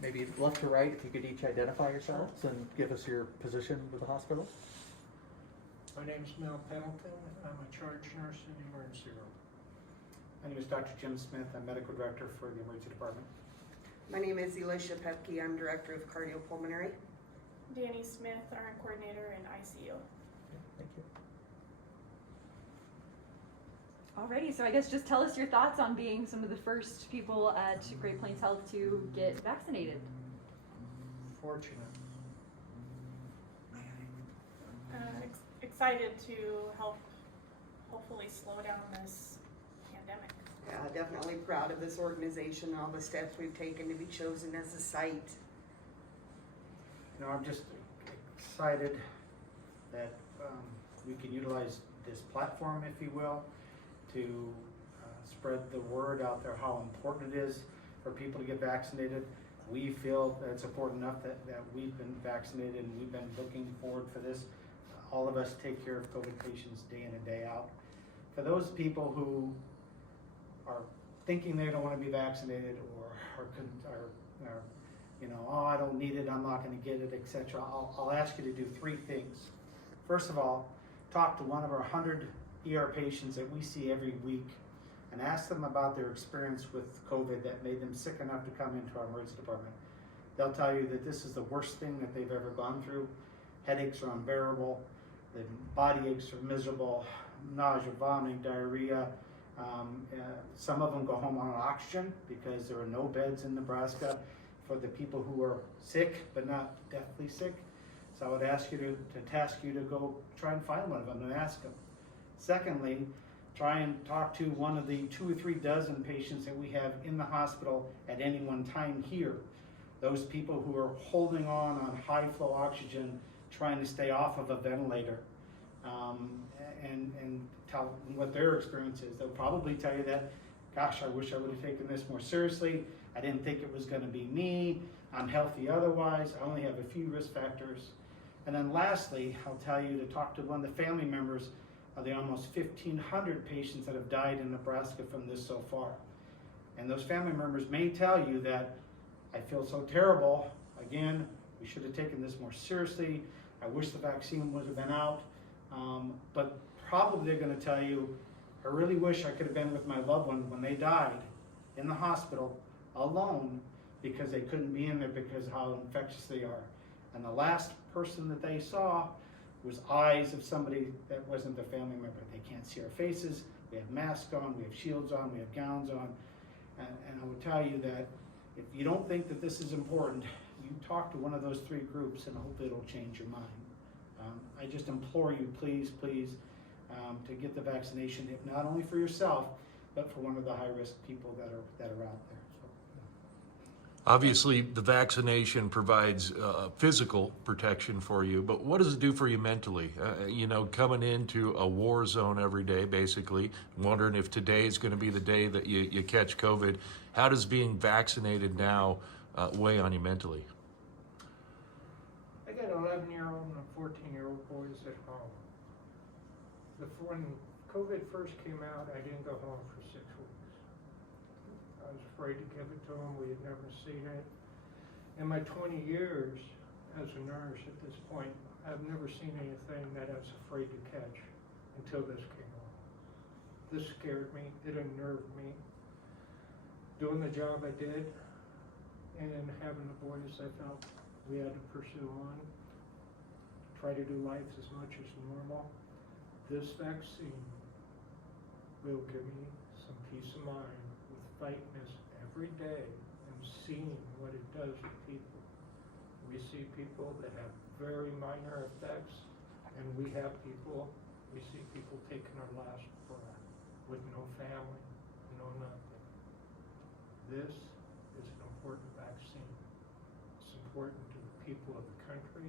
maybe left to right, if you could each identify yourselves and give us your position with the hospital. My name is Mel Pendleton. I'm a charge nurse in the emergency room. My name is Dr. Jim Smith. I'm medical director for the emergency department. My name is Elisha Pepke. I'm director of cardiopulmonary. Danny Smith, RN coordinator in ICU. Thank you. Alrighty, so I guess just tell us your thoughts on being some of the first people at Great Plains Health to get vaccinated. Fortunate. Excited to help hopefully slow down this pandemic. Yeah, definitely proud of this organization and all the steps we've taken to be chosen as a site. You know, I'm just excited that we can utilize this platform, if you will, to spread the word out there how important it is for people to get vaccinated. We feel that it's important enough that we've been vaccinated and we've been looking forward for this. All of us take care of COVID patients day in and day out. For those people who are thinking they don't want to be vaccinated or you know, oh, I don't need it, I'm not going to get it, etc. I'll ask you to do three things. First of all, talk to one of our 100 ER patients that we see every week and ask them about their experience with COVID that made them sick enough to come into our emergency department. They'll tell you that this is the worst thing that they've ever gone through. Headaches are unbearable, the body aches are miserable, nausea, vomiting, diarrhea. Some of them go home on oxygen because there are no beds in Nebraska for the people who are sick but not deathly sick. So I would ask you to task you to go try and find one of them and ask them. Secondly, try and talk to one of the 2 or 3 dozen patients that we have in the hospital at any one time here. Those people who are holding on high flow oxygen, trying to stay off of a ventilator, and tell them what their experience is. They'll probably tell you that, gosh, I wish I would have taken this more seriously. I didn't think it was going to be me. I'm healthy otherwise. I only have a few risk factors. And then lastly, I'll tell you to talk to one of the family members of the almost 1,500 patients that have died in Nebraska from this so far. And those family members may tell you that, I feel so terrible. Again, we should have taken this more seriously. I wish the vaccine would have been out. But probably they're going to tell you, I really wish I could have been with my loved one when they died in the hospital alone because they couldn't be in there because of how infectious they are. And the last person that they saw was eyes of somebody that wasn't the family member. They can't see our faces. We have masks on, we have shields on, we have gowns on. And I would tell you that if you don't think that this is important, you talk to one of those 3 groups and hopefully it'll change your mind. I just implore you, please, to get the vaccination, if not only for yourself, but for one of the high-risk people that are out there. So, Obviously, the vaccination provides physical protection for you, but what does it do for you mentally? You know, coming into a war zone every day, basically, wondering if today is going to be the day that you catch COVID. How does being vaccinated now weigh on you mentally? I got 11-year-old and 14-year-old boys at home. When COVID first came out, I didn't go home for 6 weeks. I was afraid to give it to them. We had never seen it. In my 20 years as a nurse at this point, I've never seen anything that I was afraid to catch until this came on. This scared me. It unnerved me. Doing the job I did and having the boys, I felt we had to pursue on, try to do life as much as normal. This vaccine will give me some peace of mind with fighting this every day and seeing what it does to people. We see people that have very minor effects, and we see people taking our last breath with no family, no nothing. This is an important vaccine. It's important to the people of the country.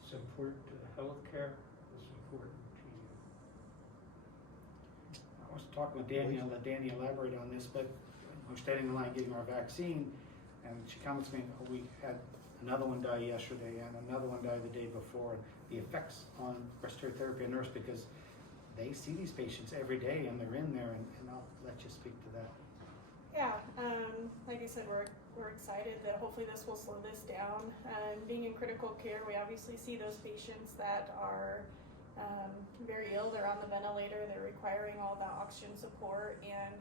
It's important to the healthcare. It's important to you. I was talking with Danny, I'll let Danny elaborate on this, but we're standing in line getting our vaccine, and she comments to me, oh, we had another one die yesterday and another one die the day before. And the effects on respiratory therapy and nurse, because they see these patients every day and they're in there, and I'll let you speak to that. Yeah, like I said, we're excited that hopefully this will slow this down. Being in critical care, we obviously see those patients that are very ill. They're on the ventilator. They're requiring all the oxygen support, and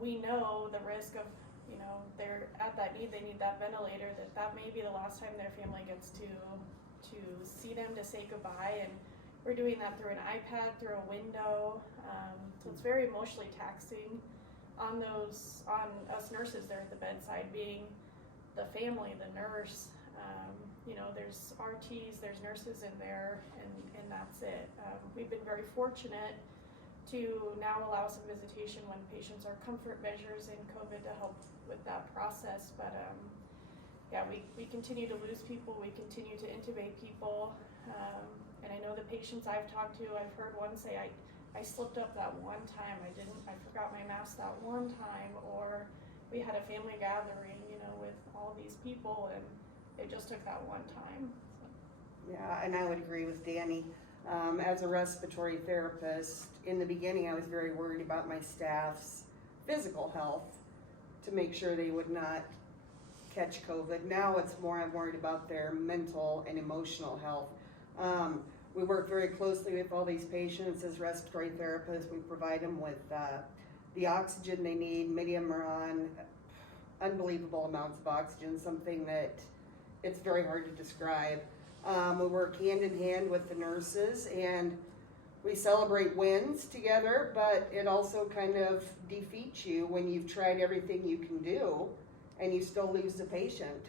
we know the risk of, you know, they're at that need. They need that ventilator. That may be the last time their family gets to see them, to say goodbye, and we're doing that through an iPad, through a window. So it's very emotionally taxing on us nurses there at the bedside, being the family, the nurse. You know, there's RTs, there's nurses in there, and that's it. We've been very fortunate to now allow some visitation when patients are comfort measures in COVID to help with that process. But yeah, we continue to lose people, we continue to intubate people. And I know the patients I've talked to, I've heard one say, I slipped up that one time, I forgot my mask that one time, or we had a family gathering, you know, with all these people, and it just took that one time. Yeah, and I would agree with Danny. As a respiratory therapist, in the beginning I was very worried about my staff's physical health to make sure they would not catch COVID. Now it's more I'm worried about their mental and emotional health. We work very closely with all these patients as respiratory therapists. We provide them with the oxygen they need. Many of them are on unbelievable amounts of oxygen, something that it's very hard to describe. We work hand in hand with the nurses, and we celebrate wins together, but it also kind of defeats you when you've tried everything you can do and you still lose the patient.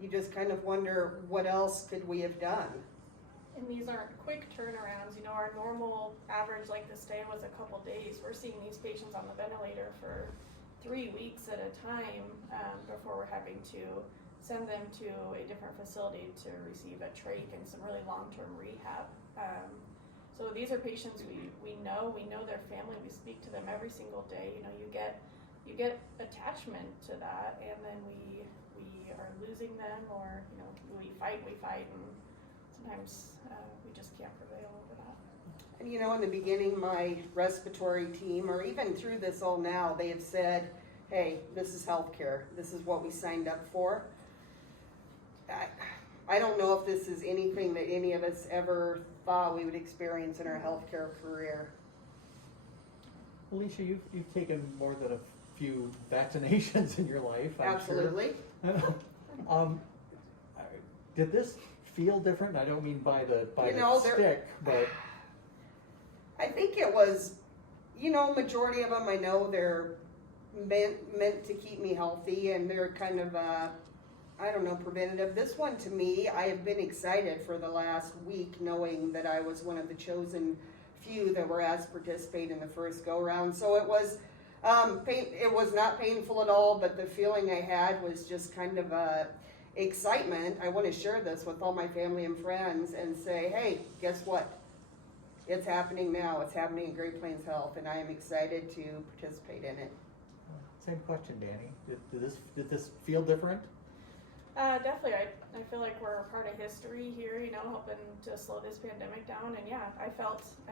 You just kind of wonder, what else could we have done? And these aren't quick turnarounds. You know, our normal average length of stay was a couple days. We're seeing these patients on the ventilator for 3 weeks at a time before we're having to send them to a different facility to receive a trach and some really long-term rehab. So these are patients we know their family. We speak to them every single day. You know, you get attachment to that, and then we are losing them, or you know, we fight, and sometimes we just can't prevail over that. And you know, in the beginning, my respiratory team, or even through this all now, they have said, hey, this is healthcare. This is what we signed up for. I don't know if this is anything that any of us ever thought we would experience in our healthcare career. Alicia, you've taken more than a few vaccinations in your life, I'm Absolutely. sure. Did this feel different? I don't mean by the stick, but I think it was, you know, majority of them I know they're meant to keep me healthy, and they're kind of I don't know, preventative. This one, to me, I have been excited for the last week, knowing that I was one of the chosen few that were asked to participate in the first go-round. So it was it was not painful at all, but the feeling I had was just kind of excitement. I want to share this with all my family and friends and say, hey, guess what? It's happening now. It's happening in Great Plains Health, and I am excited to participate in it. same question, Danny. Did this feel different? Definitely. I feel like we're a part of history here, you know, helping to slow this pandemic down. And yeah, I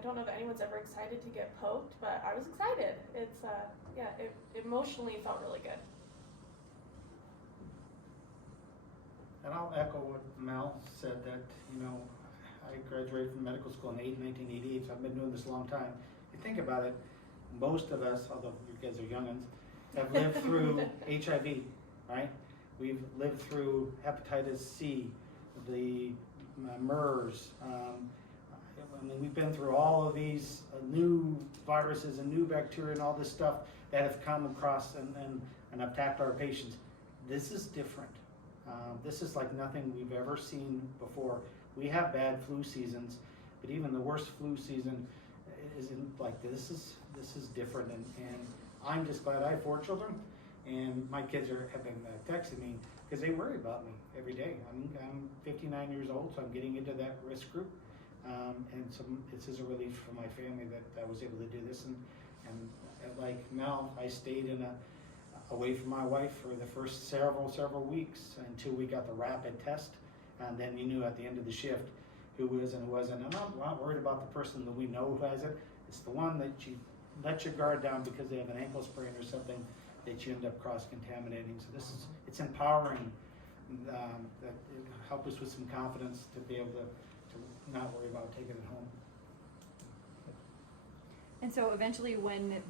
don't know that anyone's ever excited to get poked, but I was excited. It's, it emotionally felt really good. And I'll echo what Mel said, that, you know, I graduated from medical school in 1988, so I've been doing this a long time. You think about it, most of us, although you guys are youngins, have lived through HIV, right? We've lived through hepatitis C, the MERS. I mean, we've been through all of these new viruses and new bacteria and all this stuff that have come across and attacked our patients. This is different. This is like nothing we've ever seen before. We have bad flu seasons, but even the worst flu season isn't like this. This is different, and I'm just glad I have 4 children. And my kids have been texting me because they worry about me every day. I'm 59 years old, so I'm getting into that risk group. And so this is a relief for my family that I was able to do this. And like Mel, I stayed away from my wife for the first several weeks until we got the rapid test. And then we knew at the end of the shift who was and who wasn't. And I'm not worried about the person that we know who has it. It's the one that let your guard down because they have an ankle sprain or something that you end up cross-contaminating. So it's empowering, that it help us with some confidence to be able to not worry about taking it home. And so eventually when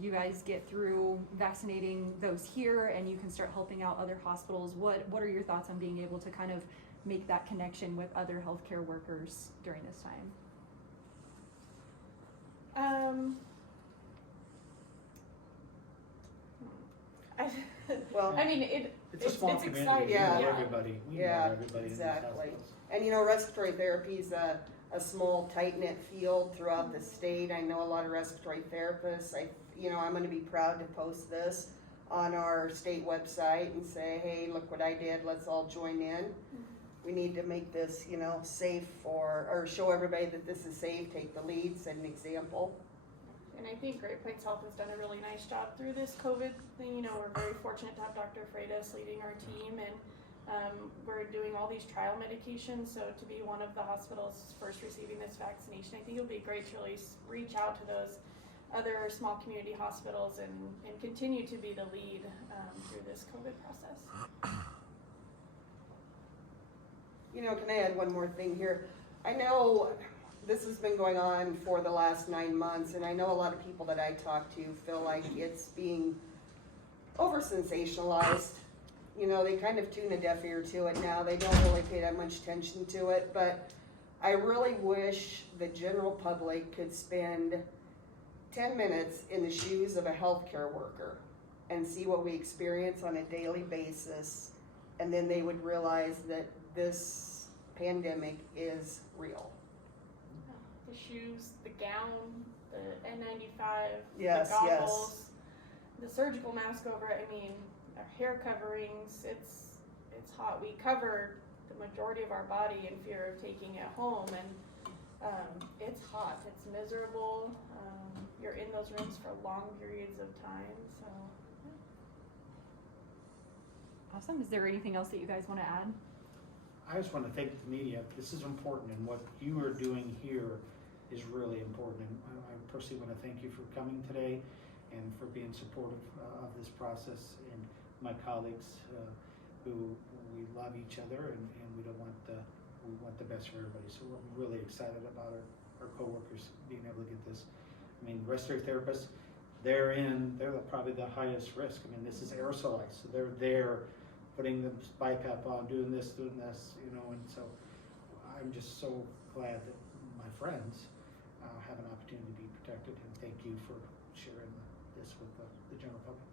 you guys get through vaccinating those here and you can start helping out other hospitals, what are your thoughts on being able to kind of make that connection with other healthcare workers during this time? Well, I mean, It's a small community, exciting. we Yeah. know everybody, we know Yeah, everybody in these exactly. hospitals. And respiratory therapy is a small, tight-knit field throughout the state. I know a lot of respiratory therapists. I'm gonna be proud to post this on our state website and say, hey, look what I did, let's all join in. We need to make this, safe or show everybody that this is safe, take the lead, set an example. And I think Great Plains Health has done a really nice job through this COVID thing. We're very fortunate to have Dr. Freitas leading our team, and we're doing all these trial medications. So to be one of the hospitals first receiving this vaccination, I think it would be great to really reach out to those other small community hospitals and continue to be the lead through this COVID process. Can I add one more thing here? I know this has been going on for the last 9 months, and I know a lot of people that I talk to feel like it's being over-sensationalized. They kind of tune a deaf ear to it now. They don't really pay that much attention to it, but I really wish the general public could spend 10 minutes in the shoes of a healthcare worker and see what we experience on a daily basis, and then they would realize that this pandemic is real. The shoes, the gown, the N95, Yes, the goggles, the surgical mask over it. I mean, our hair coverings. It's hot. We cover the majority of our body in fear of taking it home, and it's hot. It's miserable. You're in those rooms for long periods of time. So. Awesome. Is there anything else that you guys want to add? I just want to thank the media. This is important, and what you are doing here is really important. And I personally want to thank you for coming today and for being supportive of this process, and my colleagues who we love each other, and we want the best for everybody. So we're really excited about our coworkers being able to get this. I mean, respiratory therapists, they're probably the highest risk. I mean, this is aerosolized, so they're there putting the BiPAP on, doing this, and so I'm just so glad that my friends have an opportunity to be protected, and thank you for sharing this with the general public.